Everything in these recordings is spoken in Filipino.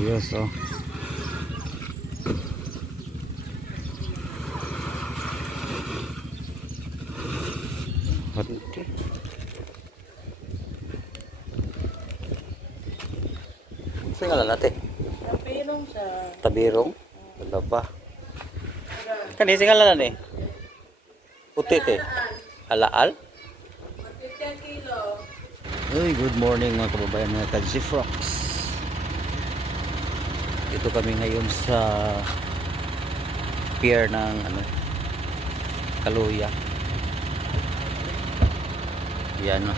Ayos oh. Okay. Saan nga natin? Tabirong sa... Tabirong? Wala ba? Kanisi nga lang eh. Putit eh. Halaal? 50 kilo. Uy, good morning mga kababayan, mga ka-Gfrox. Dito kami ngayon sa pier ng Kaluya. Yan o.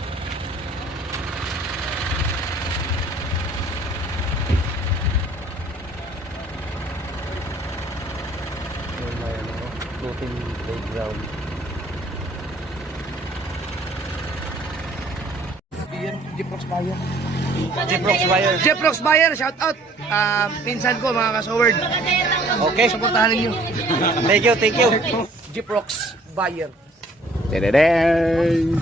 Floating playground. Jprox Bayer. Gfrox Wire. Jprox Bayer, shout out. Pinsan ko mga kasoward. Okay. Suportahan ninyo. Thank you, thank you. Jprox Bayer. Tadadang.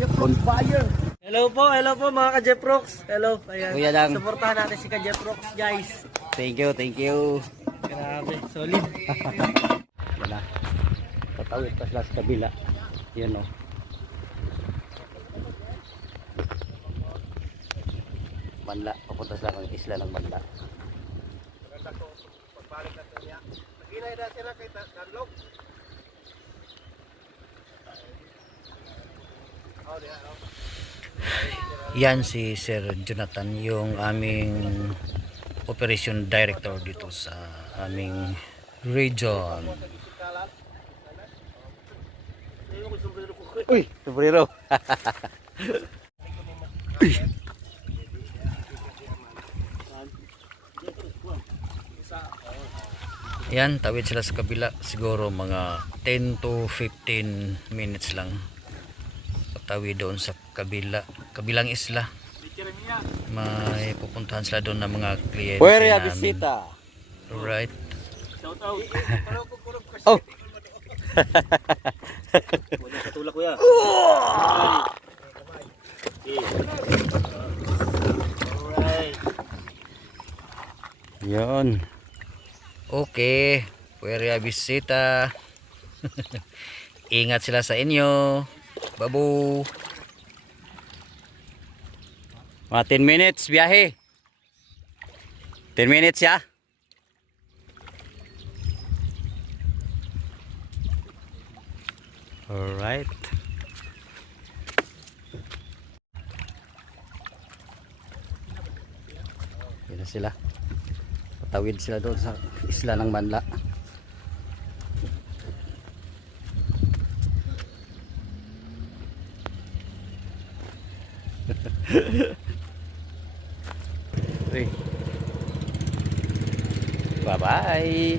Jprox Bayer. Hello po mga ka-Jprox. Hello, ayan. Kuya Dang. Suportahan natin si ka-Jprox, guys. Thank you, thank you. Grabe, solid. Wala. Tatawid pa sila sa kabila. Yan o. Manla. Papunta sila ng isla ng Manla. Yan si Sir Jonathan, yung aming operation director dito sa aming region. Uy, sombrero. Yan, tawid sila sa kabila. Siguro mga 10 to 15 minutes lang. Patawid doon sa kabilang isla. May pupuntahan sila doon ng mga kliyente namin. Bisita. Alright. Shout out. Oh! Katulak ko yan. Alright. Yun. Okay. Puerya bisita. Ingat sila sa inyo. Babu. Mga 10 minutes biyahe. 10 minutes ya. Alright. Yan na sila. Patawid sila doon sa isla ng Manla. Bye bye.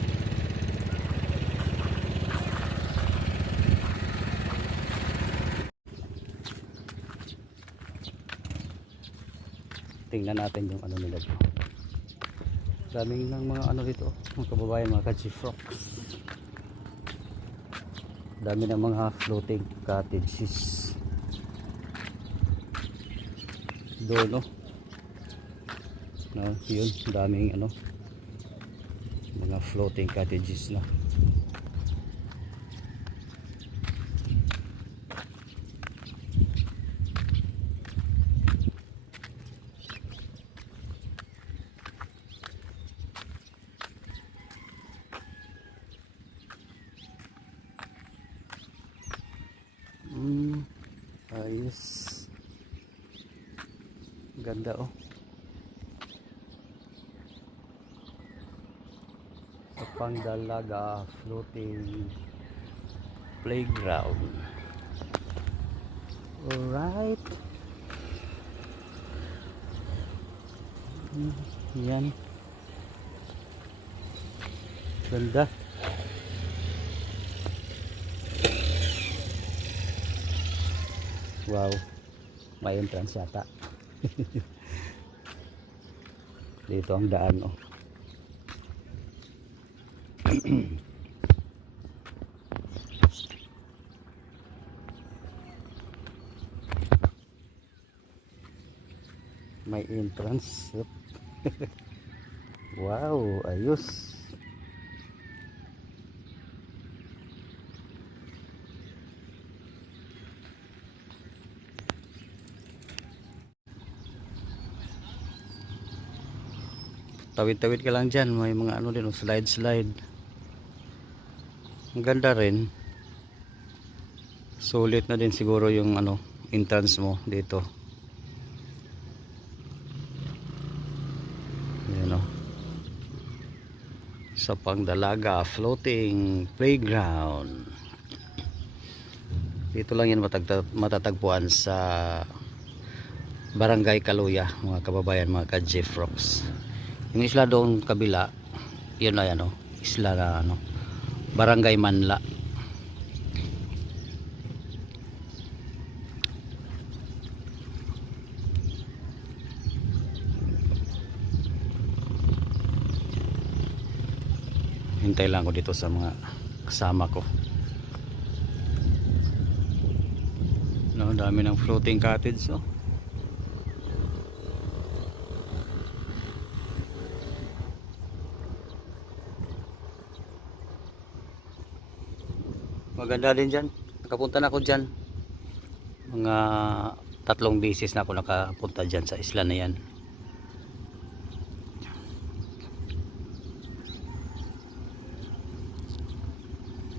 Tingnan natin yung ano nila dito. Daming ng mga ano dito, mga kababayan, mga ka-Gfrox. Dami ng mga floating cottages. Doon no. No, yun, daming ano, mga floating cottages na. Ayos. Ganda oh. Pangdalaga floating playground. Alright. Yan. Ganda. Wow. May entrance yata. Dito ang daan oh. May entrance. Wow, ayos. Tawid-tawid ka lang dyan, may mga ano din, slide. Ang ganda rin. Sulit na din siguro yung ano, entrance mo dito. Ayan o. Sa Pangdalaga floating playground. Dito lang yan matatagpuan sa Barangay Kaluya, mga kababayan, mga ka-Jeff Rocks. Yung isla doon kabila, yun ay ano, isla na ano, Barangay Manla. Hintay lang ko dito sa mga kasama ko. No, dami ng floating cottage, oh. Maganda din dyan. Nakapunta na ako dyan. Mga 3 beses na ako nakapunta dyan sa isla na yan.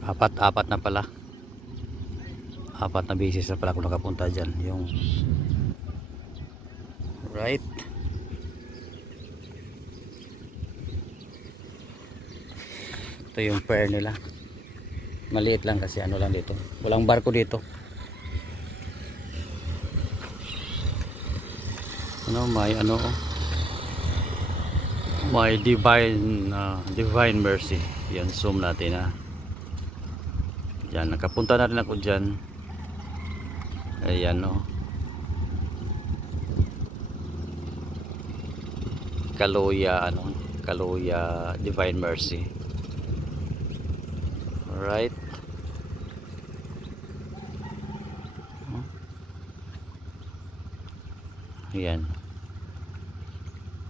Apat na pala. 4 na beses na pala ako nakapunta dyan. Yung right. Ito yung pier nila. Maliit lang kasi ano lang dito. Walang barko dito. Ano, may ano, may divine mercy. Yan, zoom natin ha. Yan, nakapunta na rin ako dyan. Ayan o. Kaluya Divine Mercy. Alright. Ayan.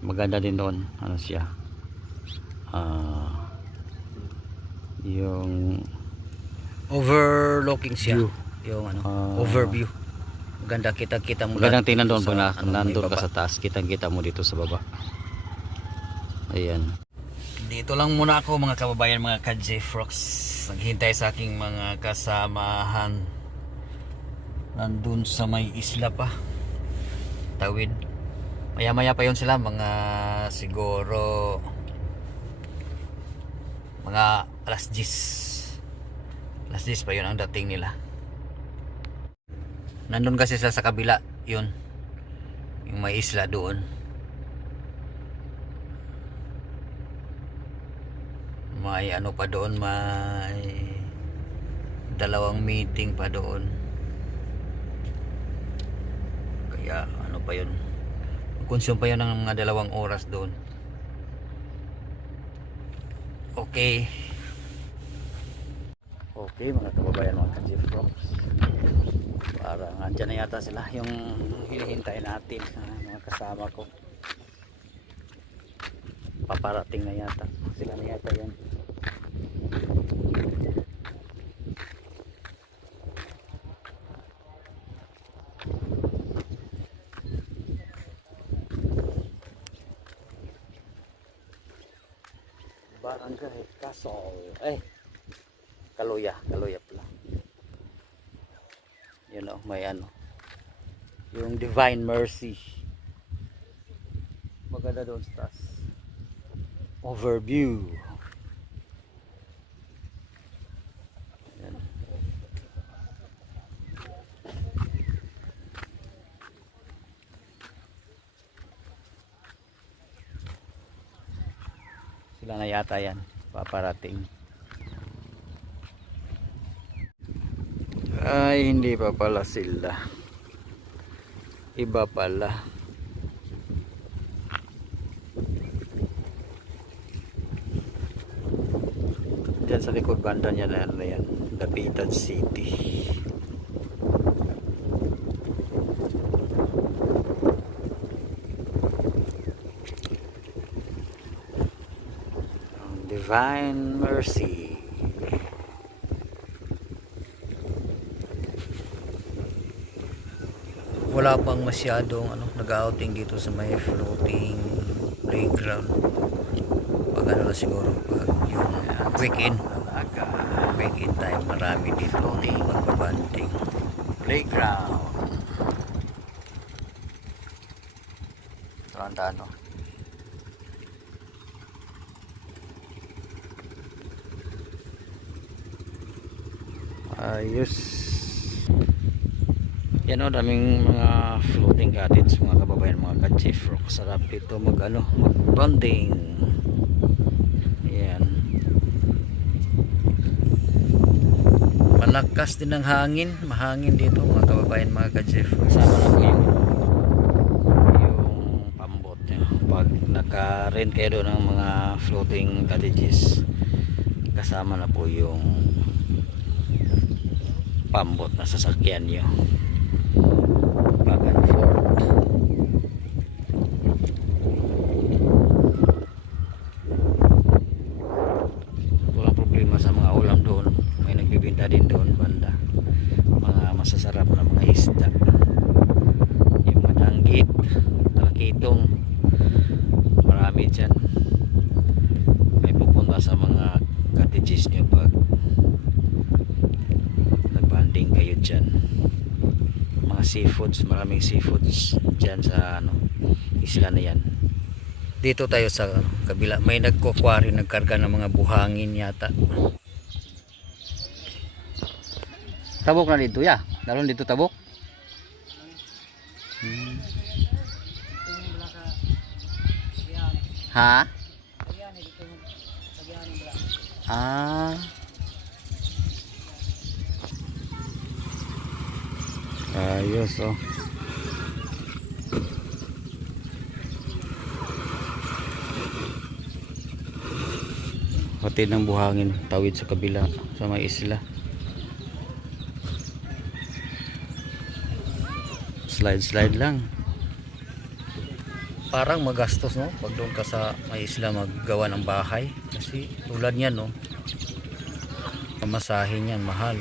Maganda din doon. Ano siya? Yung Overlooking siya. view. Yung ano, overview. Maganda kita mo. Magandang tingnan doon pag ano, nandun may ka baba. sa taas. Kitang-kita mo dito sa baba. Ayan. Dito lang muna ako mga kababayan, mga ka-Jeff Rocks. Naghintay sa aking mga kasamahan. Nandun sa may isla pa. Tawid. Maya-maya pa yun sila, mga siguro mga alas 10. Alas 10 pa yun ang dating nila. Nandun kasi sila sa kabila, yun. Yung may isla doon. May ano pa doon, may 2 meeting pa doon. Kaya ano pa yun, consume pa yun ng mga 2 oras doon. Okay mga kababayan, mga ka-Jeff Rocks, parang andyan na yata sila, yung hinihintay natin, mga kasama ko. Paparating na yata sila, na yata yan. Barangay Kasol, Kaluya pala. Yun o, may ano, yung Divine Mercy. Maganda doon sa taas. Overview. Ayan. Sila na yata yan, paparating. Ay, hindi pa pala sila. Iba pala. Diyan sa likod banda niya na yan, Dapitan City. Divine Mercy. Wala pang masyadong nag-outing dito sa may floating playground. Pag ano na siguro, pag yung weekend, weekend time, marami dito magbabanding. Playground. Tandaan, no? Ayos. Yan, o, daming mga floating cottage, mga kababayan, mga ka-chief rock. Sarap dito mag-bonding. Yan. Malakas din ang hangin, mahangin dito mga kababayan, mga ka-chief. Kasama na po yung pambot nyo. Pag naka-rent kayo doon ng mga floating cottages, kasama na po yung pambot na sasakyan nyo. Back and forth. Walang problema sa mga ulam doon. May nagbibinta din doon banda. Mga masasarap na mga isda. Yung mga danggit, talakitong, marami dyan. May pupunta sa mga cottages nyo pag nagbanding kayo dyan. Mga seafoods, maraming seafoods dyan sa isla na yan. Dito tayo sa kabila, may nagkukwari, nagkarga ng mga buhangin yata. Tabok na dito ya. Dalon dito tabok. Ha? Ah. Ayos, oh. Hatid ng buhangin, tawid sa kabila sa may isla. Slide lang. Parang magastos, no? Pag doon ka sa may isla maggawa ng bahay. Kasi tulad niyan, no? Pamasahe niyan, mahal.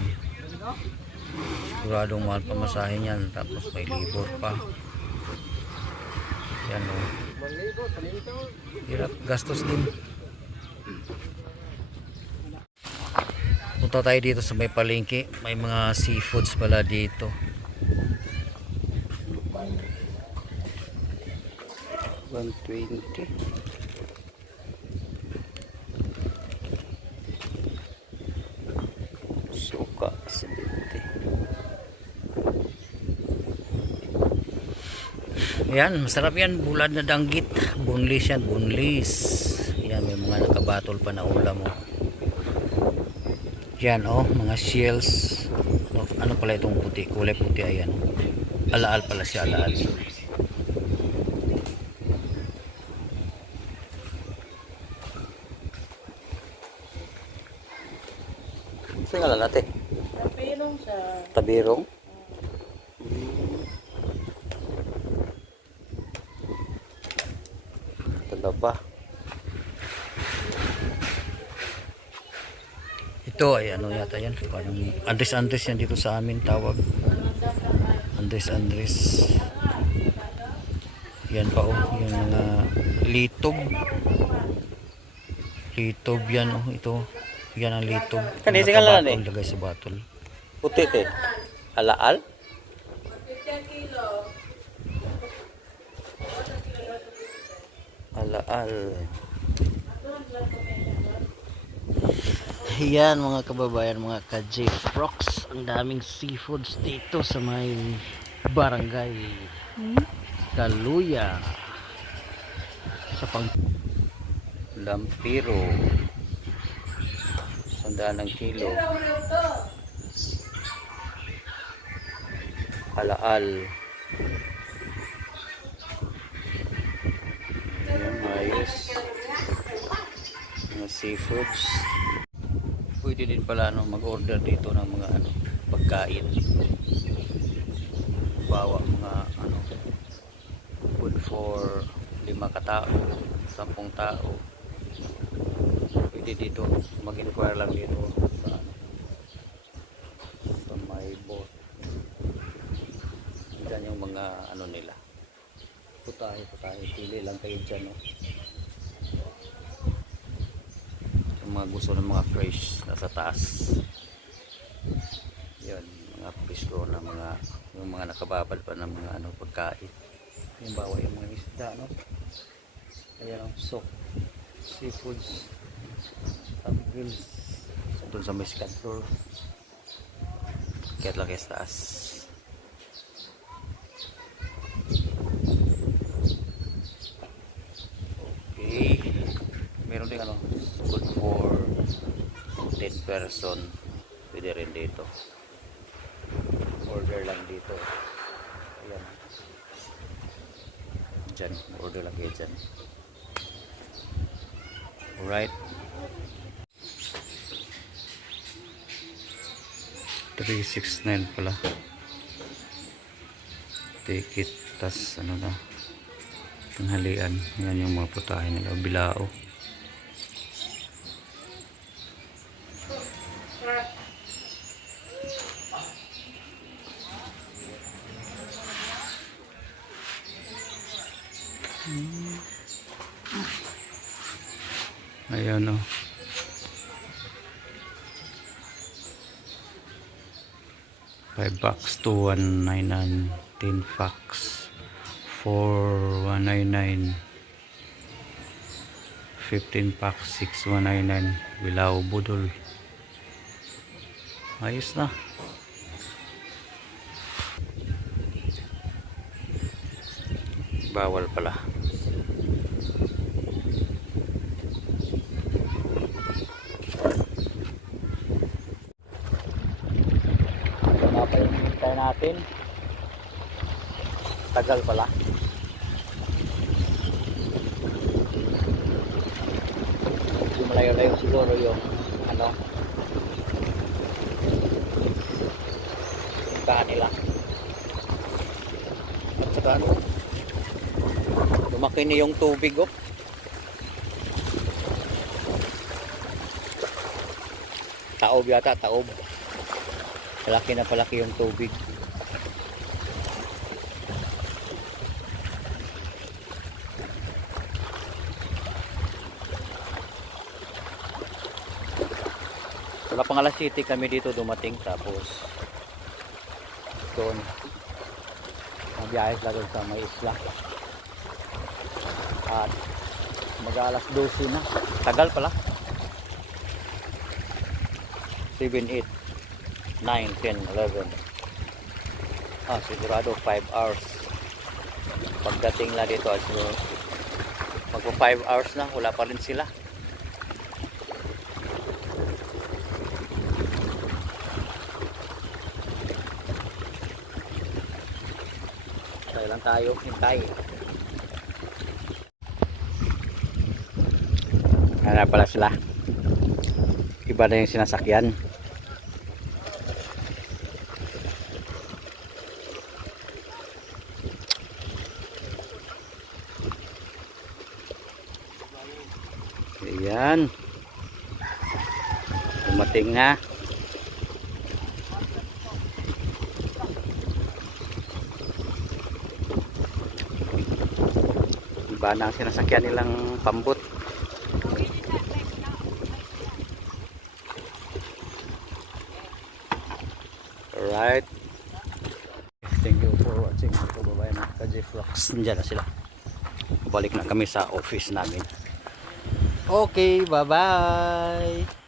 Siguradong mahal pamasahe niyan. Tapos may libor pa. Yan, no? Hirap, gastos din. Punta tayo dito sa may palengke. May mga seafoods pala dito. $120. Suka 70. Yan, masarap yan. Bulad na danggit. Boneless yan, boneless. Yan, may mga nakabatol pa na ulam, oh. Yan, oh, mga shells. Ano pala itong puti? Kulay puti, ayan. Alaal pala siya, alaal. Saan nga natin? Tapirong sa... Tabirong? Ito pa. Ito ay ano yata yan. Parang Andres yan dito sa amin tawag. Andres. Yan pa, oh. Yung mga litob. Litob yan, oh. Ito. Yan ang litob. Kanisi nga lang, eh. Lagay sa batol. Puti eh. Alaal? Alaal. Yan mga kababayan, mga ka-J Rocks. Ang daming seafoods dito sa may barangay Kaluya. Sa pang Lampiro. 100 ng kilo. Alaal. Ayan, ayos. Mga seafoods. Pwede din pala mag-order dito ng mga pagkain. Bawa mga food for 5 katao, 10 tao. pwede dito mag-inquire lang dito sa, sa may boat. Diyan yung mga ano nila, putahe, pili lang kayo dyan, no? Yung mga gusto ng mga fresh nasa taas, yun, mga pisko na mga, yung mga nakababad pa ng mga ano, pagkain. Yung bawa yung mga isda, no? Ayan ang sok, seafoods, grills. Doon sa may second floor, kaya lang sa taas. Okay, meron din ano, good for 10 person, pwede rin dito, order lang dito. Ayan, dyan, order lang kayo dyan. Alright, 369 pala ticket, tas ano na, tanghalian. Yan yung mga putahe nila, bilao. Ayan o, $5 to 199, 10 packs for 199, 15 packs 6199, Bilao Budol. Ayos na. Bawal pala. Mapa yung hintay natin. Tagal pala. Yung malayo-layo siguro yung ano, puntahan nila. At saka ano, lumaki na yung tubig, oh. Taob yata, taob. Palaki na palaki yung tubig. Wala pang alas 7 kami dito dumating, tapos doon mabiyahe lang sa may isla at mag-alas 12 na. Tagal pala. 7, 8, 9, 10, 11. Sigurado 5 hours. Pagdating na dito, siguro magpo 5 hours na, wala pa rin sila. Tayo lang tayo, hintay. Hanap pala sila. Iba na yung sinasakyan. Ayan, dumating na. Iba na ang sinasakyan nilang pambot. Alright, thank you for watching mga kababayan ng Ka-J-Vlogs. Nandiyan na sila. Balik na kami sa office namin. Okay, bye-bye.